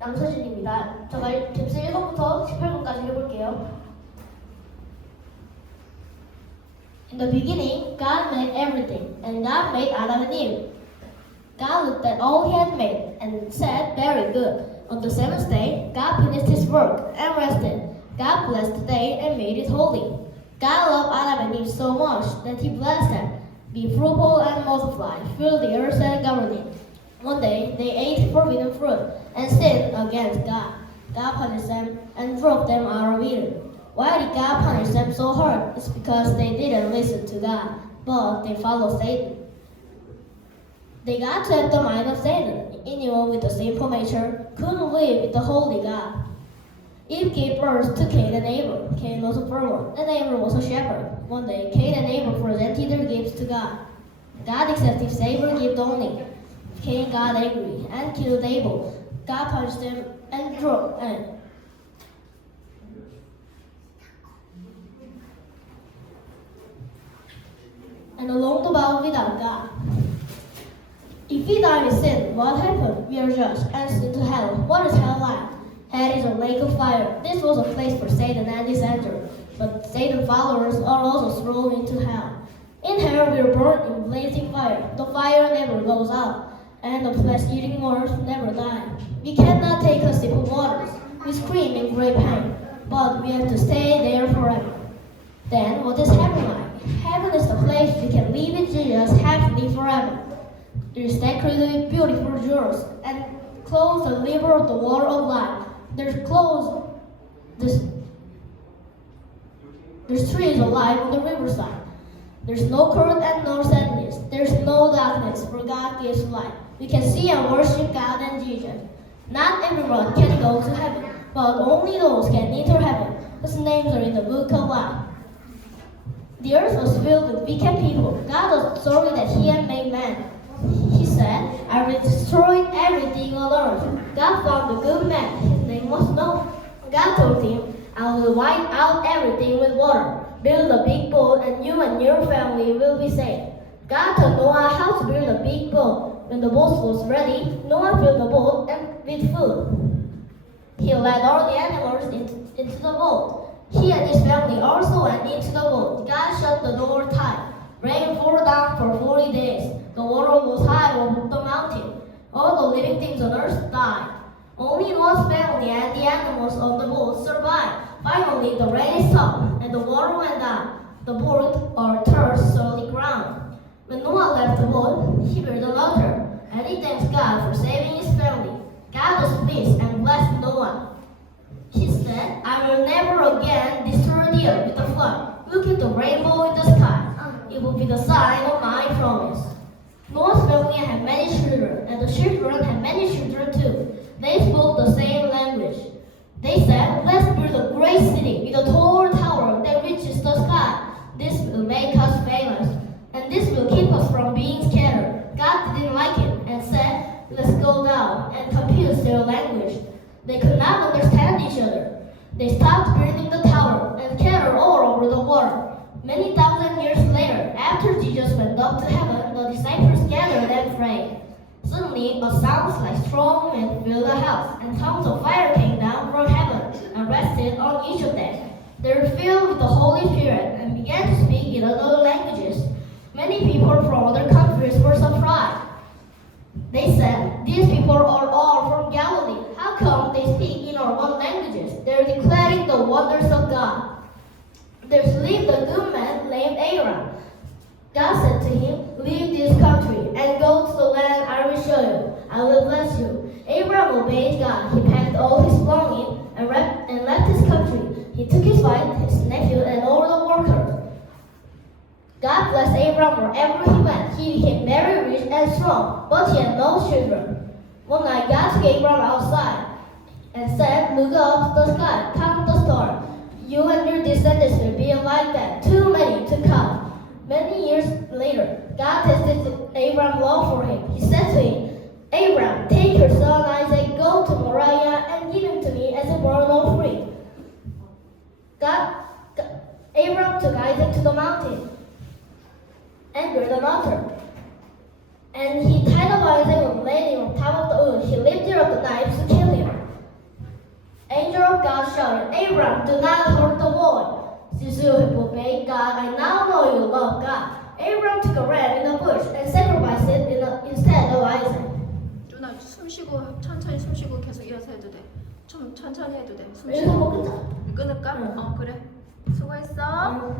남서진입니다. 제가 깁스 1권부터 18권까지 해볼게요. In the beginning, God made everything, and God made Adam and Eve. God looked at all he had made and said, "Very good." On the seventh day, God finished his work and rested. God blessed the day and made it holy. God loved Adam and Eve so much that he blessed them. Be fruitful and multiply, fill the earth and govern it. One day, they ate forbidden fruit and sinned against God. God punished them and drove them out of Eden. Why did God punish them so hard? It's because they didn't listen to God, but they followed Satan. They got to have the mind of Satan. Anyone with a sinful nature couldn't live with the holy God. Eve gave birth to Cain and Abel. Cain was a farmer, and Abel was a shepherd. One day, Cain and Abel presented their gifts to God. God accepted Abel's gift only. Cain got angry and killed Abel. God punished them and drove and along the bound without God. If we die with sin, what happened? We are judged and sent to hell. What is hell like? Hell is a lake of fire. This was a place for Satan and his angels, but Satan's followers are also thrown into hell. In hell, we are burned in blazing fire. The fire never goes out, and the flesh-eating worms never die. We cannot take a sip of water. We scream in great pain, but we have to stay there forever. Then, what is heaven like? Heaven is the place we can live with Jesus happily forever. It is decorated with beautiful jewels and clothes the river of the water of life. There's trees of life on the riverside. There's no curse and no sadness. There's no darkness, for God gives light. We can see and worship God and Jesus. Not everyone can go to heaven, but only those can enter heaven, whose names are in the book of life. The earth was filled with wicked people. God was sorry that he had made man. He said, "I will destroy everything on earth." God found a good man. His name was Noah. God told him, "I will wipe out everything with water. Build a big boat and you and your family will be saved." God told Noah how to build a big boat. When the boat was ready, Noah filled the boat with food. He led all the animals into the boat. He and his family also went into the boat. God shut the door tight. Rain poured down for 40 days. The water was high above the mountain. All the living things on earth died. Only Noah's family and the animals on the boat survived. Finally, the rain stopped and the water went down. The boat turned solid ground. When Noah left the boat, he built an altar, and he thanked God for saving his family. God was pleased and blessed Noah. He said, "I will never again destroy the earth with a flood. Look at the rainbow in the sky. It will be the sign of my promise." Noah's family had many children, and the children had many children too. They spoke the same language. They said, "Let's build a great city with a tall tower that reaches the sky. This will make us famous, and this will keep us from being scattered." God didn't like it and said, "Let's go down and confuse their language." They could not understand each other. They stopped building the tower and scattered all over the water. Many thousand years later, after Jesus went up to heaven, the disciples gathered and prayed. Suddenly, a sound like strong wind filled the house, and tongues of fire came down from heaven and rested on each of them. They were filled with the Holy Spirit and began to speak in other languages. Many people from other countries were surprised. They said, "These people are all from Galilee. How come they speak in our own languages? They're declaring the wonders of God." There lived a good man named Abraham. God said to him, "Leave this country and go to the land I will show you. I will bless you." Abraham obeyed God. He packed all his belongings and left his country. He took his wife, his nephew, and all the workers. God blessed Abraham wherever he went. He became very rich and strong, but he had no children. One night, God took Abraham outside and said, "Look up the sky, count the stars. You and your descendants will be like that, too many to count." Many years later, God tested Abraham's love for him. He said to him, "Abraham, take your son Isaac, go to Moriah, and give him to me as a burnt offering." Abraham took Isaac to the mountain and built an altar. And he tied up Isaac and laid him on top of the wood. He lifted up the knife to kill him. shouted, Abraham, do not hurt the boy. Since you have obeyed God, I now know you love God. Abraham took a ram in a bush and sacrificed it instead of Isaac. 누나 숨 쉬고 천천히 숨 쉬고 계속 이어서 해도 돼. 좀 천천히 해도 돼. 숨 여기서 쉬고. 뭐 끊자. 끊을까? 응. 그래. 수고했어.